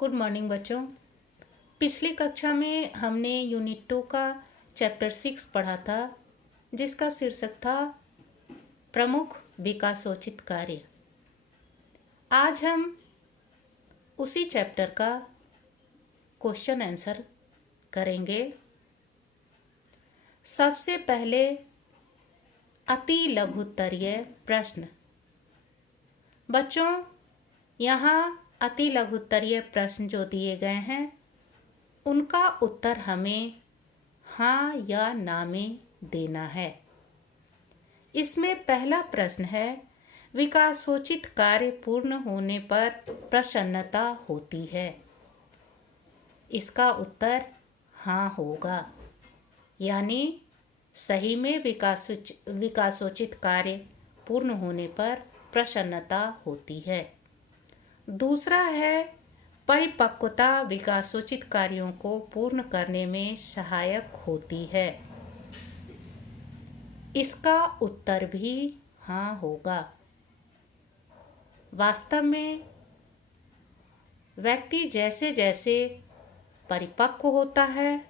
Good morning बच्चों। पिछली कक्षा में हमने यूनिट 2 का चैप्टर 6 पढ़ा था, जिसका शीर्षक था प्रमुख विकासोचित कार्य। आज हम उसी चैप्टर का क्वेश्चन आंसर करेंगे। सबसे पहले अति लघुत्तरीय प्रश्न। बच्चों, यहाँ अति लघुत्तरीय प्रश्न जो दिए गए हैं उनका उत्तर हमें हाँ या ना में देना है। इसमें पहला प्रश्न है, विकासोचित कार्य पूर्ण होने पर प्रसन्नता होती है। इसका उत्तर हाँ होगा, यानी सही में विकासोचित कार्य पूर्ण होने पर प्रसन्नता होती है। दूसरा है, परिपक्वता विकासोचित कार्यों को पूर्ण करने में सहायक होती है। इसका उत्तर भी हाँ होगा। वास्तव में व्यक्ति जैसे जैसे परिपक्व होता है,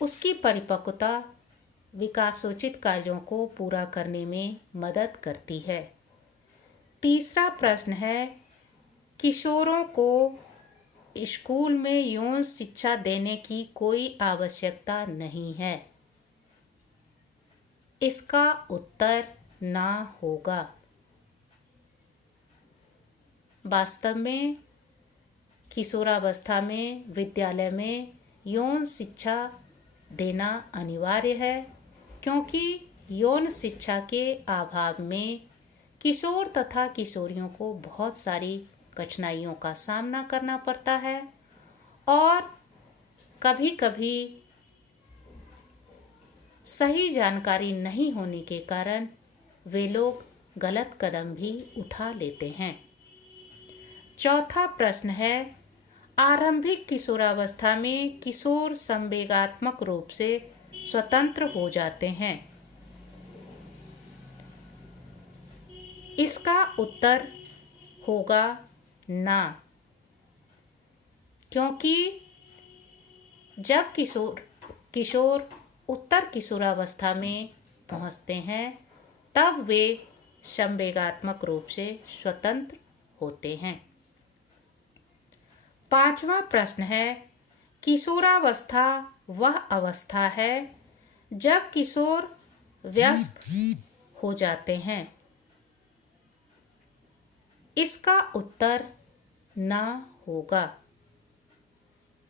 उसकी परिपक्वता विकासोचित कार्यों को पूरा करने में मदद करती है। तीसरा प्रश्न है, किशोरों को स्कूल में यौन शिक्षा देने की कोई आवश्यकता नहीं है। इसका उत्तर ना होगा। वास्तव में किशोरावस्था में विद्यालय में यौन शिक्षा देना अनिवार्य है, क्योंकि यौन शिक्षा के अभाव में किशोर तथा किशोरियों को बहुत सारी कठिनाइयों का सामना करना पड़ता है और कभी कभी सही जानकारी नहीं होने के कारण वे लोग गलत कदम भी उठा लेते हैं। चौथा प्रश्न है, आरंभिक किशोरावस्था में किशोर संवेगात्मक रूप से स्वतंत्र हो जाते हैं। इसका उत्तर होगा ना, क्योंकि जब किशोर उत्तर किशोरावस्था में पहुंचते हैं तब वे संवेगात्मक रूप से स्वतंत्र होते हैं। पांचवा प्रश्न है, किशोरावस्था वह अवस्था है जब किशोर वयस्क हो जाते हैं। इसका उत्तर ना होगा,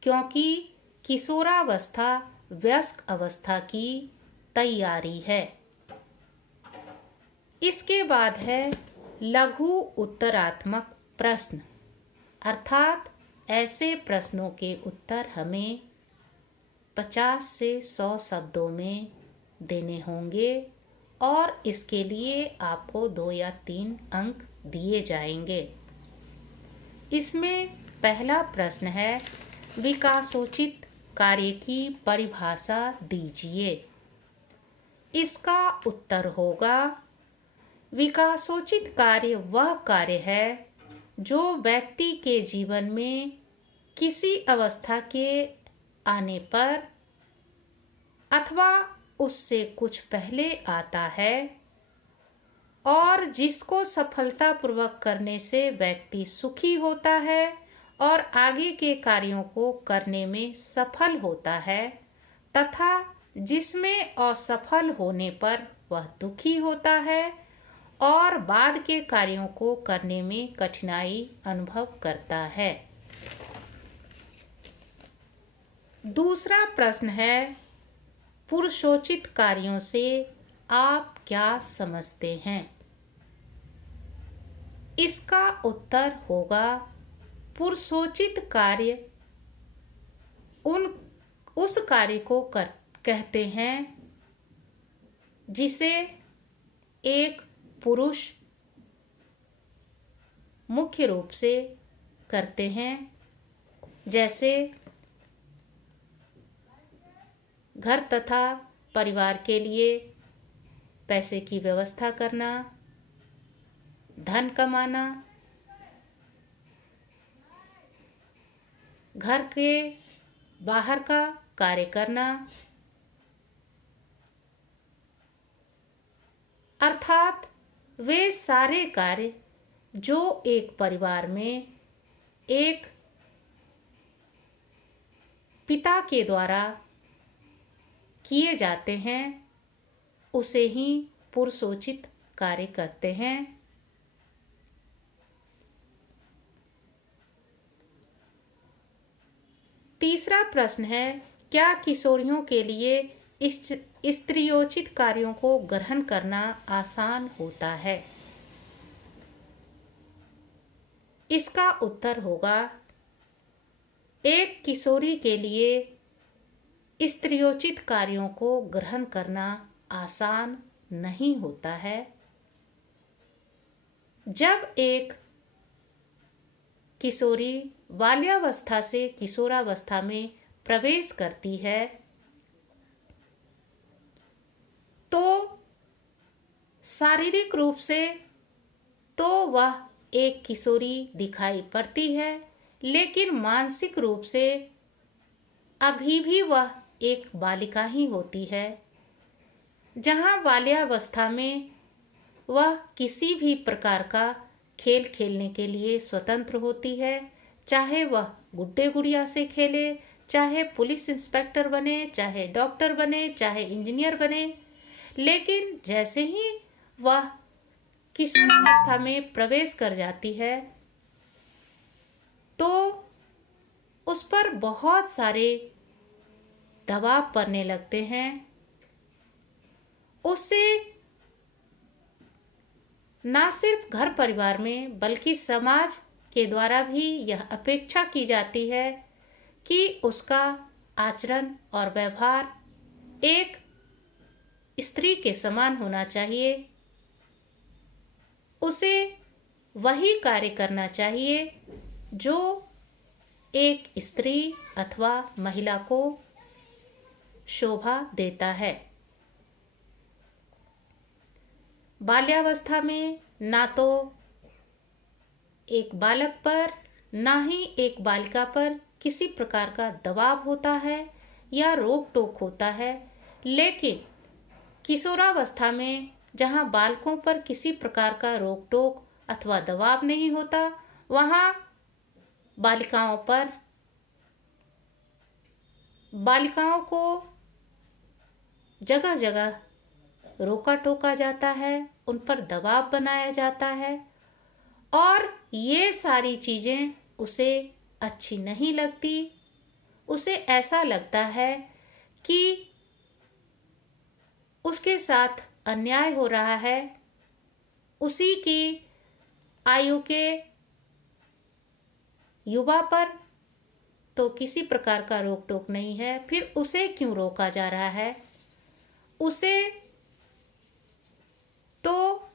क्योंकि किशोरावस्था वयस्क अवस्था की तैयारी है। इसके बाद है लघु उत्तरात्मक प्रश्न, अर्थात ऐसे प्रश्नों के उत्तर हमें 50 से 100 शब्दों में देने होंगे और इसके लिए आपको 2 या 3 अंक दिए जाएंगे। इसमें पहला प्रश्न है, विकासोचित कार्य की परिभाषा दीजिए। इसका उत्तर होगा, विकासोचित कार्य वह कार्य है जो व्यक्ति के जीवन में किसी अवस्था के आने पर अथवा उससे कुछ पहले आता है और जिसको सफलतापूर्वक करने से व्यक्ति सुखी होता है और आगे के कार्यों को करने में सफल होता है, तथा जिसमें असफल होने पर वह दुखी होता है और बाद के कार्यों को करने में कठिनाई अनुभव करता है। दूसरा प्रश्न है, पुरुषोचित कार्यों से आप क्या समझते हैं? इसका उत्तर होगा, पुरुषोचित कार्य उस कार्य को कहते हैं जिसे एक पुरुष मुख्य रूप से करते हैं, जैसे घर तथा परिवार के लिए पैसे की व्यवस्था करना, धन कमाना, घर के बाहर का कार्य करना, अर्थात वे सारे कार्य जो एक परिवार में एक पिता के द्वारा किए जाते हैं, उसे ही पुरुषोचित कार्य कहते हैं। तीसरा प्रश्न है, क्या किशोरियों के लिए स्त्रियोचित कार्यों को ग्रहण करना आसान होता है? इसका उत्तर होगा, एक किशोरी के लिए स्त्रियोचित कार्यों को ग्रहण करना आसान नहीं होता है। जब एक किशोरी बाल्यावस्था से किशोरावस्था में प्रवेश करती है तो शारीरिक रूप से तो वह एक किशोरी दिखाई पड़ती है, लेकिन मानसिक रूप से अभी भी वह एक बालिका ही होती है। जहाँ बाल्यावस्था में वह किसी भी प्रकार का खेल खेलने के लिए स्वतंत्र होती है, चाहे वह गुड्डे गुड़िया से खेले, चाहे पुलिस इंस्पेक्टर बने, चाहे डॉक्टर बने, चाहे इंजीनियर बने। लेकिन जैसे ही वह किशोरावस्था में प्रवेश कर जाती है तो उस पर बहुत सारे दबाव पड़ने लगते हैं। उससे ना सिर्फ घर परिवार में बल्कि समाज के द्वारा भी यह अपेक्षा की जाती है कि उसका आचरण और व्यवहार एक स्त्री के समान होना चाहिए। उसे वही कार्य करना चाहिए जो एक स्त्री अथवा महिला को शोभा देता है। बाल्यावस्था में ना तो एक बालक पर ना ही एक बालिका पर किसी प्रकार का दबाव होता है या रोक टोक होता है, लेकिन किशोरावस्था में जहाँ बालकों पर किसी प्रकार का रोक टोक अथवा दबाव नहीं होता, वहाँ बालिकाओं को जगह जगह रोका टोका जाता है, उन पर दबाव बनाया जाता है और ये सारी चीज़ें उसे अच्छी नहीं लगती। उसे ऐसा लगता है कि उसके साथ अन्याय हो रहा है, उसी की आयु के युवा पर तो किसी प्रकार का रोक टोक नहीं है, फिर उसे क्यों रोका जा रहा है? उसे तो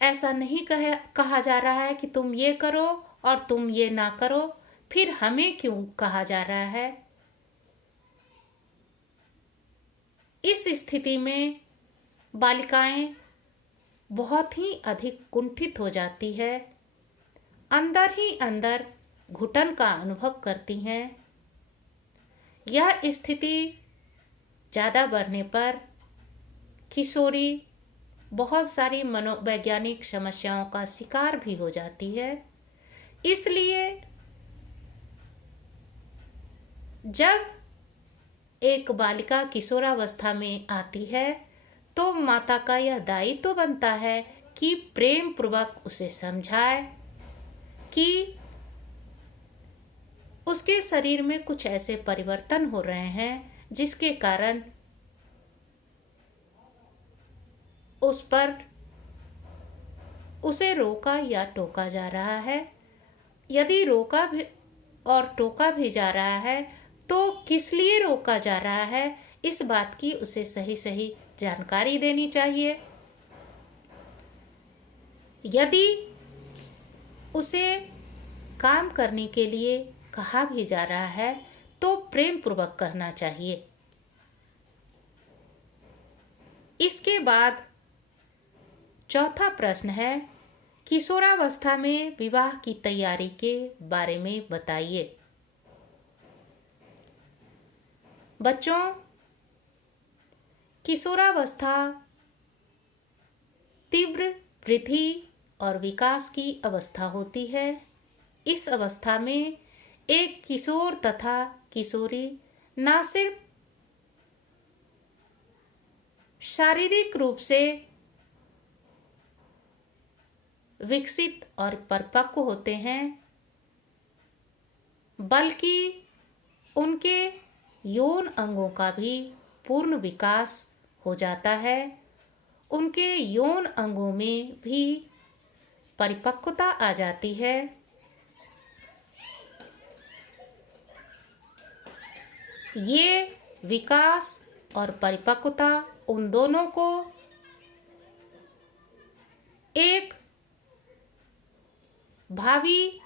ऐसा नहीं कहा जा रहा है कि तुम ये करो और तुम ये ना करो, फिर हमें क्यों कहा जा रहा है? इस स्थिति में बालिकाएं बहुत ही अधिक कुंठित हो जाती है, अंदर ही अंदर घुटन का अनुभव करती हैं। यह स्थिति ज़्यादा बढ़ने पर किशोरी बहुत सारी मनोवैज्ञानिक समस्याओं का शिकार भी हो जाती है। इसलिए जब एक बालिका किशोरावस्था में आती है तो माता का यह दायित्व तो बनता है कि प्रेम पूर्वक उसे समझाए कि उसके शरीर में कुछ ऐसे परिवर्तन हो रहे हैं जिसके कारण उस पर उसे रोका या टोका जा रहा है। यदि रोका भी और टोका भी जा रहा है तो किस लिए रोका जा रहा है, इस बात की उसे सही सही जानकारी देनी चाहिए। यदि उसे काम करने के लिए कहा भी जा रहा है तो प्रेम पूर्वक कहना चाहिए। इसके बाद चौथा प्रश्न है, किशोरावस्था में विवाह की तैयारी के बारे में बताइए। बच्चों, किशोरावस्था तीव्र वृद्धि और विकास की अवस्था होती है। इस अवस्था में एक किशोर तथा किशोरी न सिर्फ शारीरिक रूप से विकसित और परिपक्व होते हैं, बल्कि उनके यौन अंगों का भी पूर्ण विकास हो जाता है। उनके यौन अंगों में भी परिपक्वता आ जाती है। ये विकास और परिपक्वता उन दोनों को एक भावी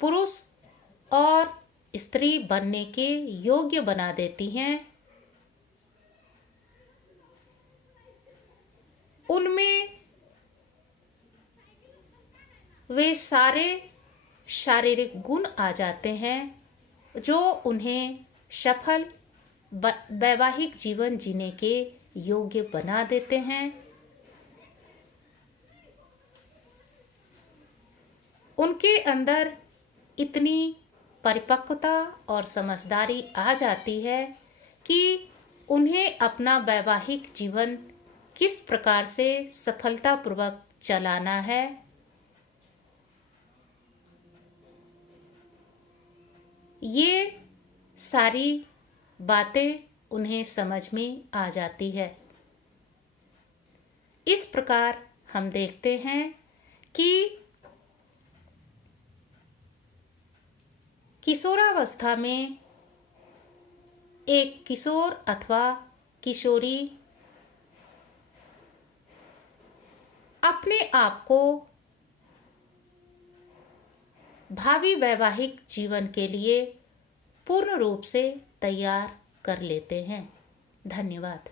पुरुष और स्त्री बनने के योग्य बना देती हैं। उनमें वे सारे शारीरिक गुण आ जाते हैं जो उन्हें सफल वैवाहिक जीवन जीने के योग्य बना देते हैं। उनके अंदर इतनी परिपक्वता और समझदारी आ जाती है कि उन्हें अपना वैवाहिक जीवन किस प्रकार से सफलतापूर्वक चलाना है, ये सारी बातें उन्हें समझ में आ जाती है। इस प्रकार हम देखते हैं कि किशोरावस्था में एक किशोर अथवा किशोरी अपने आप को भावी वैवाहिक जीवन के लिए पूर्ण रूप से तैयार कर लेते हैं। धन्यवाद।